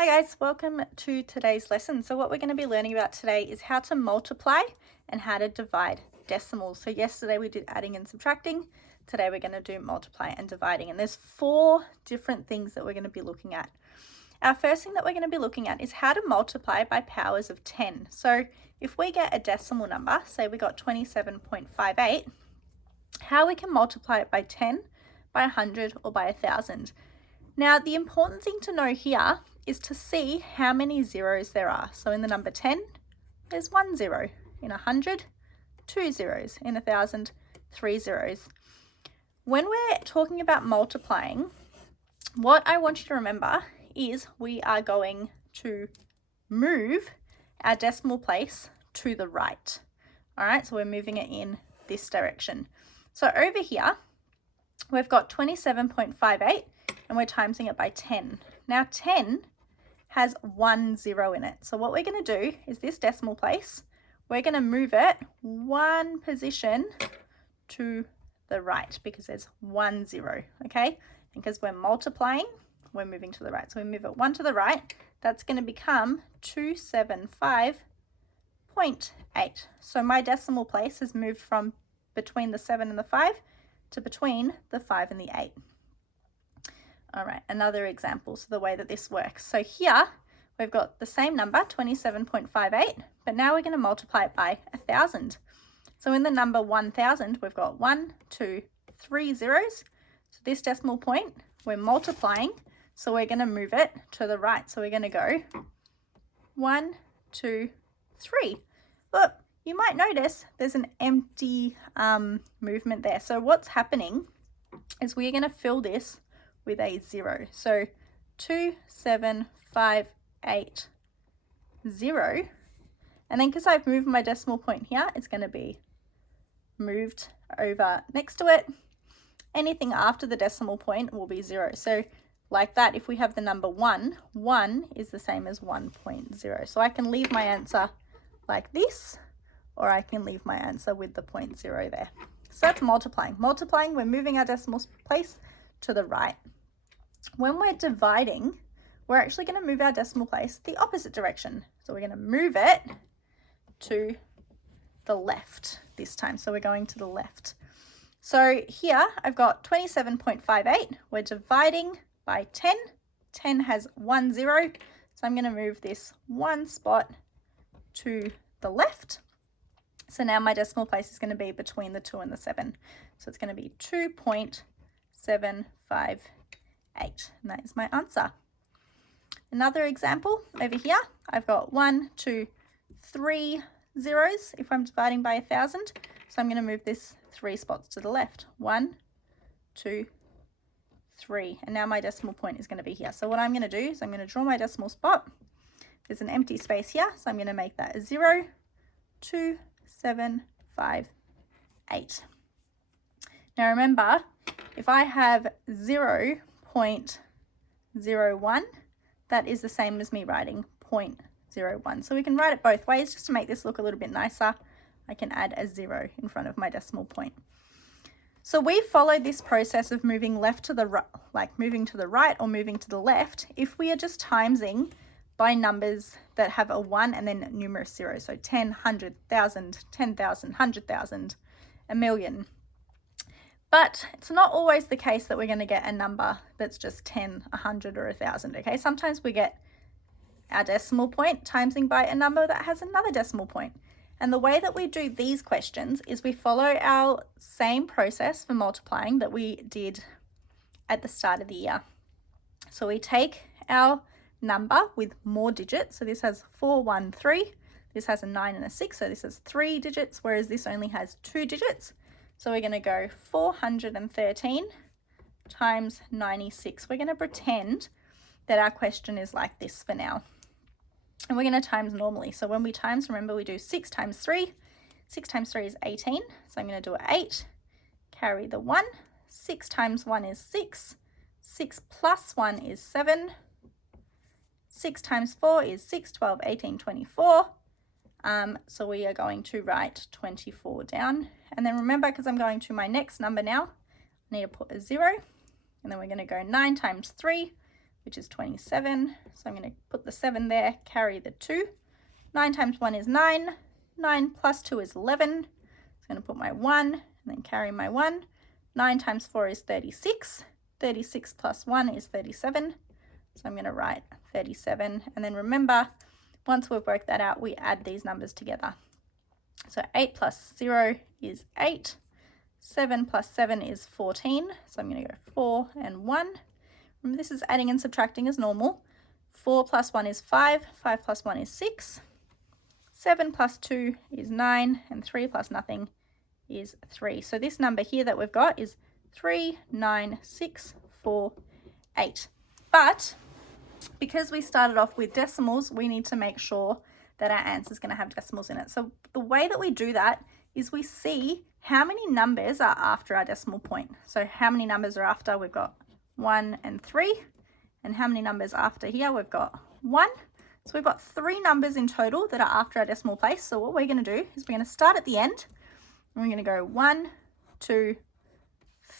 Hi guys, welcome to today's lesson. So what we're going to be learning about today is how to multiply and how to divide decimals. So yesterday we did adding and subtracting. Today we're going to do multiply and dividing. And there's 4 different things that we're going to be looking at. Our first thing that we're going to be looking at is how to multiply by powers of 10. So if we get a decimal number, say we got 27.58, how we can multiply it by 10, by 100 or by 1,000. Now the important thing to know here is to see how many zeros there are. So in the number 10, there's 1 0. In 100, 2 zeros. In 1,000, 3 zeros. When we're talking about multiplying, what I want you to remember is we are going to move our decimal place to the right. All right, so we're moving it in this direction. So over here, we've got 27.58 and we're timesing it by 10. Now 10 has 1 0 in it. So what we're going to do is this decimal place, we're going to move it 1 position to the right because there's 1 0, okay? Because we're multiplying, we're moving to the right. So we move it 1 to the right, that's going to become 275.8. So my decimal place has moved from between the 7 and the 5 to between the 5 and the 8. All right, another example, so the way that this works. So here we've got the same number, 27.58, but now we're going to multiply it by 1,000. So in the number 1,000, we've got 1, 2, 3 zeros. So this decimal point, we're multiplying, so we're going to move it to the right. So we're going to go 1, 2, 3. Look, you might notice there's an empty movement there. So what's happening is we're going to fill this with a 0. So 2, 7, 5, 8, 0. And then because I've moved my decimal point here, it's going to be moved over next to it. Anything after the decimal point will be 0. So like that, if we have the number 1, 1 is the same as 1.0. So I can leave my answer like this, or I can leave my answer with the 0.0 there. So that's multiplying. Multiplying, we're moving our decimal place to the right. When we're dividing, we're actually going to move our decimal place the opposite direction. So we're going to move it to the left this time. So we're going to the left. So here I've got 27.58. We're dividing by 10. 10 has 1 0. So I'm going to move this 1 spot to the left. So now my decimal place is going to be between the 2 and the 7. So it's going to be 2.758. And that is my answer. Another example over here, I've got 1, 2, 3 zeros if I'm dividing by 1,000. So I'm going to move this 3 spots to the left. 1, 2, 3. And now my decimal point is going to be here. So what I'm going to do is I'm going to draw my decimal spot. There's an empty space here, so I'm going to make that a 0, 2, 7, 5, 8. Now remember, if I have 0.01, that is the same as me writing 0.01. So we can write it both ways just to make this look a little bit nicer. I can add a 0 in front of my decimal point. So we follow this process of moving left to the right, like moving to the right or moving to the left, if we are just timesing by numbers that have a 1 and then numerous zeros. So 10, 100, 1,000, 10,000, 100,000, a million. But it's not always the case that we're going to get a number that's just 10, 100 or 1,000, okay? Sometimes we get our decimal point timesing by a number that has another decimal point. And the way that we do these questions is we follow our same process for multiplying that we did at the start of the year. So we take our number with more digits. So this has 4, 1, 3. This has a 9 and a 6. So this has 3 digits, whereas this only has 2 digits. So we're going to go 413 times 96. We're going to pretend that our question is like this for now. And we're going to times normally. So when we times, remember we do 6 times 3. 6 times 3 is 18. So I'm going to do 8, carry the 1. 6 times 1 is 6. 6 plus 1 is 7. 6 times 4 is 6, 12, 18, 24. So we are going to write 24 down. And then remember, because I'm going to my next number now, I need to put a 0. And then we're going to go 9 times 3, which is 27. So I'm going to put the 7 there, carry the 2. 9 times 1 is 9. 9 plus 2 is 11. I'm going to put my 1 and then carry my 1. 9 times 4 is 36. 36 plus 1 is 37. So I'm going to write 37. And then remember, once we've worked that out, we add these numbers together. So 8 plus 0 is 8. 7 plus 7 is 14. So I'm going to go 4 and 1. Remember, this is adding and subtracting as normal. 4 plus 1 is 5. 5 plus 1 is 6. 7 plus 2 is 9. And 3 plus nothing is 3. So this number here that we've got is 39648. But because we started off with decimals, we need to make sure that our answer is going to have decimals in it. So the way that we do that is we see how many numbers are after our decimal point. So how many numbers are after? We've got 1 and 3. And how many numbers after here? We've got 1. So we've got 3 numbers in total that are after our decimal place. So what we're going to do is we're going to start at the end. And we're going to go 1, 2,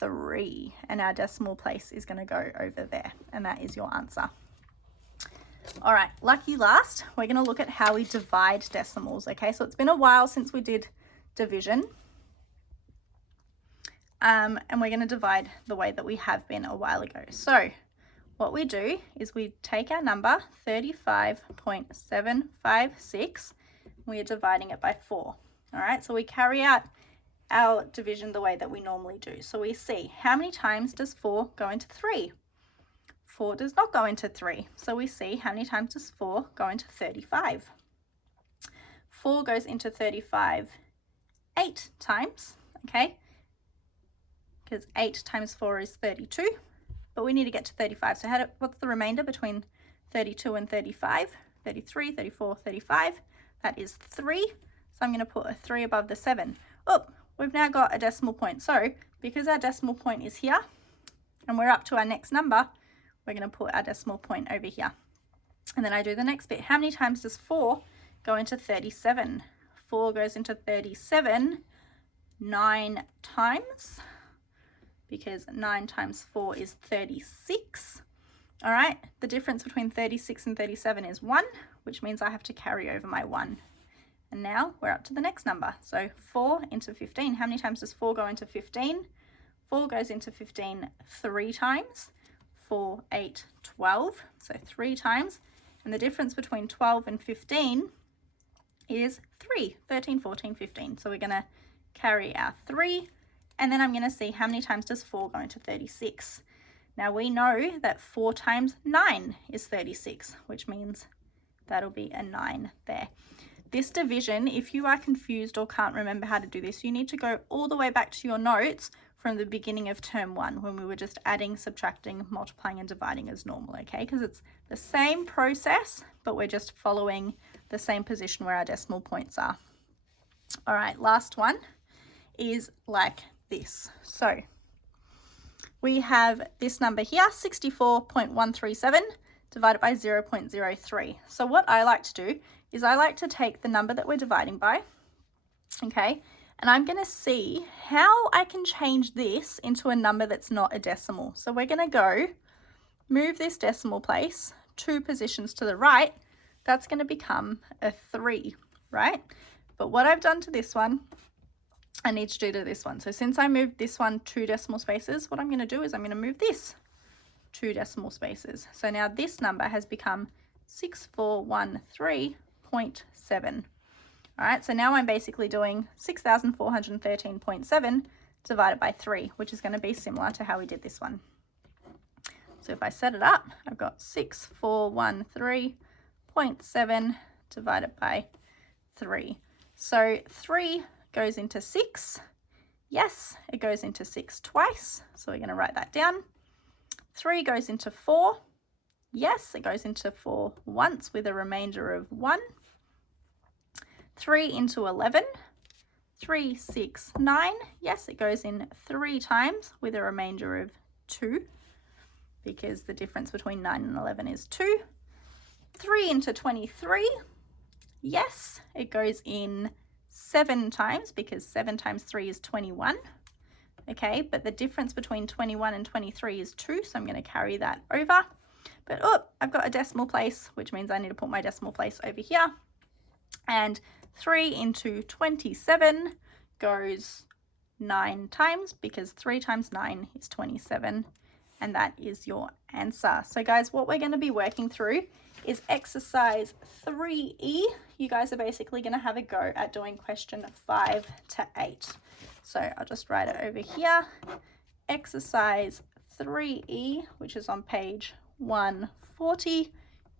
3. And our decimal place is going to go over there. And that is your answer. All right, lucky last, we're going to look at how we divide decimals. Okay, so it's been a while since we did division. And we're going to divide the way that we have been a while ago. So what we do is we take our number 35.756. We are dividing it by 4. All right, so we carry out our division the way that we normally do. So we see how many times does 4 go into 3? 4 does not go into 3. So we see how many times does 4 go into 35? 4 goes into 35 8 times, okay? Because 8 times 4 is 32, but we need to get to 35. So what's the remainder between 32 and 35? 33, 34, 35. That is 3. So I'm going to put a 3 above the 7. Oh, we've now got a decimal point. So because our decimal point is here and we're up to our next number, we're going to put our decimal point over here. And then I do the next bit. How many times does 4 go into 37? 4 goes into 37 9 times, because 9 times 4 is 36. All right, the difference between 36 and 37 is 1, which means I have to carry over my 1. And now we're up to the next number. So 4 into 15. How many times does 4 go into 15? 4 goes into 15 3 times. 4, 8, 12, so 3 times. And the difference between 12 and 15 is 3, 13, 14, 15. So we're going to carry our 3, and then I'm going to see how many times does 4 go into 36. Now we know that 4 times 9 is 36, which means that'll be a 9 there. This division, if you are confused or can't remember how to do this, you need to go all the way back to your notes from the beginning of term 1 when we were just adding, subtracting, multiplying and dividing as normal, okay? Because it's the same process, but we're just following the same position where our decimal points are. All right, last one is like this. So we have this number here, 64.137 divided by 0.03. So what I like to do is I like to take the number that we're dividing by, okay, and I'm going to see how I can change this into a number that's not a decimal. So we're going to go move this decimal place 2 positions to the right. That's going to become a 3, right? But what I've done to this one, I need to do to this one. So since I moved this one 2 decimal spaces, what I'm going to do is I'm going to move this 2 decimal spaces. So now this number has become 6413.7. All right, so now I'm basically doing 6,413.7 divided by 3, which is going to be similar to how we did this one. So if I set it up, I've got 6413.7 divided by 3. So 3 goes into 6. Yes, it goes into 6 twice. So we're going to write that down. 3 goes into 4. Yes, it goes into 4 once with a remainder of 1. 3 into 11. 3, 6, 9. Yes, it goes in 3 times with a remainder of 2, because the difference between 9 and 11 is 2. 3 into 23. Yes, it goes in 7 times, because 7 times 3 is 21. Okay, but the difference between 21 and 23 is 2, so I'm going to carry that over. But oh, I've got a decimal place, which means I need to put my decimal place over here. And 3 into 27 goes 9 times, because 3 times 9 is 27, and that is your answer. So guys, what we're going to be working through is exercise 3E. You guys are basically going to have a go at doing question 5 to 8. So I'll just write it over here. Exercise 3E, which is on page 140. You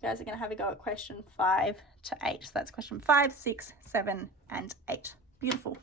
guys are going to have a go at question 5 to 8. So that's question 5, 6, 7, and 8. Beautiful.